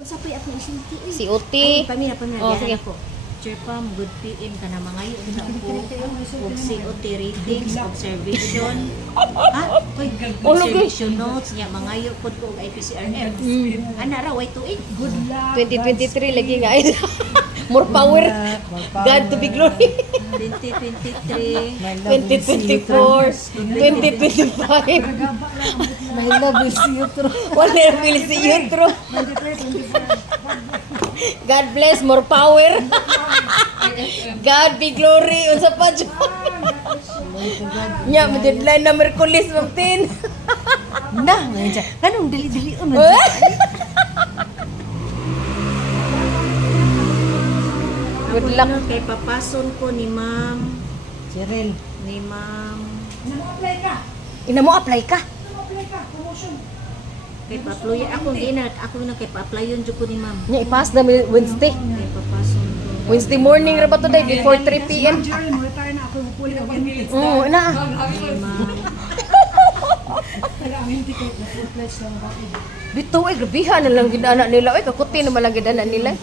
Sa po'y ako isinti. Si Uti. Pamina, Oh, sige. ako. Chairpam, good PM ka na mga yun. Sa ako, og si Uti ratings, observation. Ha? Uy, observation notes niya, mga yun po ko IPCRM. Ana ra, way tuig. Good luck. 2023 lagi nga. More power. God to be glory. 2023. 2024. 2025. My love is you true. Wala will see you through. God bless, more power. God be glory. Unsa pa dyan? Nya, deadline na Merkulis, Martin. Na, ngayon siya. Anong dali-dali uno? Good luck. Kay papason ko ni ma'am. Cheryl. Ni ma'am. Ina mo, apply ka. Kay pa-apply. Ako na kay pa-apply yun dyan ko ni ma'am. Nya, ipass na Wednesday. Kay papason ko. Wednesday morning ra ba today before 3 p.m. Oo, na. Ni ma'am. Bito ay grabihan na lang gidana nila. Ay kakuti naman lang gidana nila.